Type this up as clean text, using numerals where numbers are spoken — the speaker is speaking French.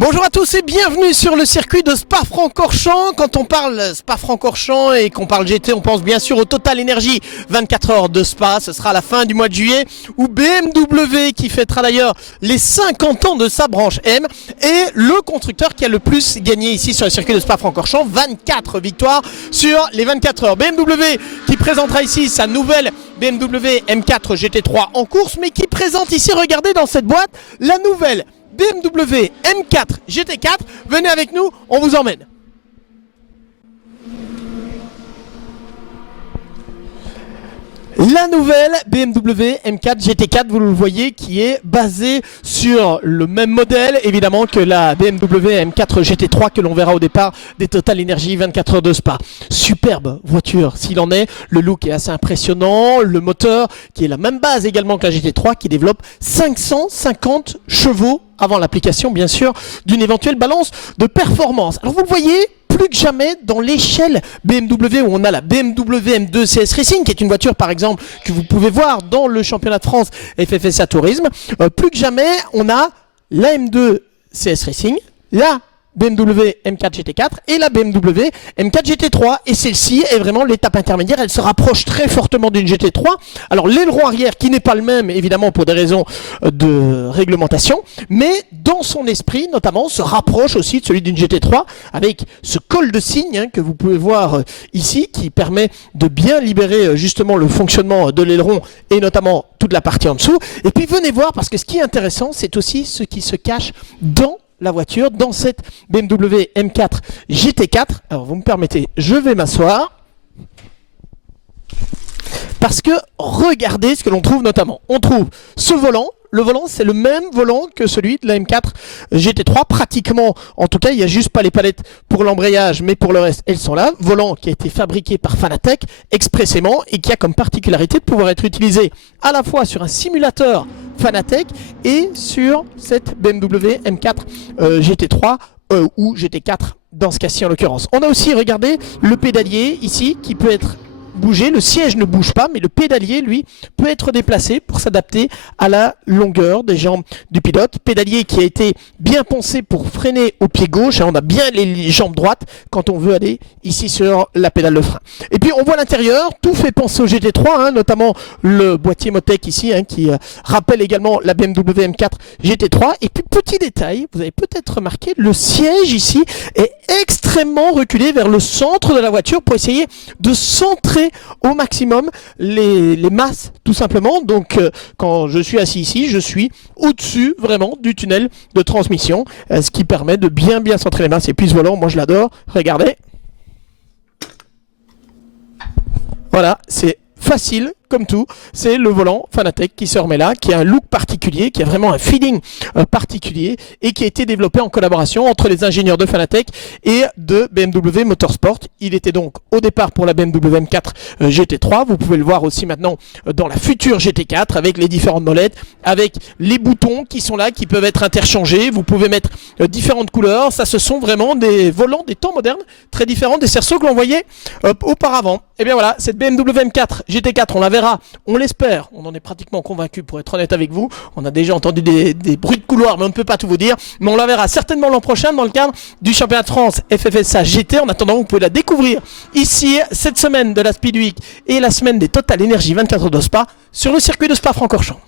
Bonjour à tous et bienvenue sur le circuit de Spa-Francorchamps. Quand on parle Spa-Francorchamps et qu'on parle GT, on pense bien sûr au Total Energy 24 heures de Spa. Ce sera à la fin du mois de juillet où BMW, qui fêtera d'ailleurs les 50 ans de sa branche M, est le constructeur qui a le plus gagné ici sur le circuit de Spa-Francorchamps. 24 victoires sur les 24 heures. BMW qui présentera ici sa nouvelle BMW M4 GT3 en course, mais qui présente ici, regardez dans cette boîte, la nouvelle BMW M4 GT4, venez avec nous, on vous emmène. La nouvelle BMW M4 GT4, vous le voyez, qui est basée sur le même modèle, évidemment, que la BMW M4 GT3 que l'on verra au départ des Total Energy 24 heures de Spa. Superbe voiture, s'il en est. Le look est assez impressionnant. Le moteur, qui est la même base également que la GT3, qui développe 550 chevaux avant l'application, bien sûr, d'une éventuelle balance de performance. Alors, vous le voyez, plus que jamais dans l'échelle BMW, où on a la BMW M2 CS Racing, qui est une voiture par exemple que vous pouvez voir dans le championnat de France FFSA Tourisme, plus que jamais on a la M2 CS Racing, la BMW M4 GT4 et la BMW M4 GT3, et celle-ci est vraiment l'étape intermédiaire. Elle se rapproche très fortement d'une GT3. Alors l'aileron arrière qui n'est pas le même évidemment pour des raisons de réglementation, mais dans son esprit notamment se rapproche aussi de celui d'une GT3 avec ce col de cygne que vous pouvez voir ici, qui permet de bien libérer justement le fonctionnement de l'aileron et notamment toute la partie en dessous. Et puis venez voir, parce que ce qui est intéressant, c'est aussi ce qui se cache dans la voiture, dans cette BMW M4 GT4. Alors vous me permettez, je vais m'asseoir, parce que regardez ce que l'on trouve notamment. On trouve ce volant. Le volant, c'est le même volant que celui de la M4 GT3, pratiquement. En tout cas, il n'y a juste pas les palettes pour l'embrayage, mais pour le reste, elles sont là. Volant qui a été fabriqué par Fanatec expressément et qui a comme particularité de pouvoir être utilisé à la fois sur un simulateur Fanatec et sur cette BMW M4 GT3 ou GT4 dans ce cas-ci en l'occurrence. On a aussi, regardez, le pédalier ici qui peut être bouger, le siège ne bouge pas, mais le pédalier, lui, peut être déplacé pour s'adapter à la longueur des jambes du pilote. Pédalier qui a été bien pensé pour freiner au pied gauche, on a bien les jambes droites quand on veut aller ici sur la pédale de frein. Et puis on voit l'intérieur, tout fait penser au GT3, notamment le boîtier Motec ici, qui rappelle également la BMW M4 GT3. Et puis petit détail, vous avez peut-être remarqué, le siège ici est extrêmement reculé vers le centre de la voiture pour essayer de centrer au maximum les masses, tout simplement. Donc quand je suis assis ici, je suis au-dessus vraiment du tunnel de transmission, ce qui permet de bien centrer les masses. Et puis ce volant, moi je l'adore, regardez, voilà, c'est facile comme tout, c'est le volant Fanatec qui se remet là, qui a un look particulier, qui a vraiment un feeling particulier, et qui a été développé en collaboration entre les ingénieurs de Fanatec et de BMW Motorsport. Il était donc au départ pour la BMW M4 GT3, vous pouvez le voir aussi maintenant dans la future GT4 avec les différentes molettes, avec les boutons qui sont là, qui peuvent être interchangés, vous pouvez mettre différentes couleurs. Ça, ce sont vraiment des volants des temps modernes, très différents des cerceaux que l'on voyait auparavant. Et bien voilà, cette BMW M4 GT4, on la verra, on l'espère, on en est pratiquement convaincu pour être honnête avec vous. On a déjà entendu des bruits de couloir, mais on ne peut pas tout vous dire. Mais on la verra certainement l'an prochain dans le cadre du championnat de France FFSA GT. En attendant, vous pouvez la découvrir ici cette semaine de la Speed Week et la semaine des Total Energy 24 heures de Spa sur le circuit de Spa-Francorchamps.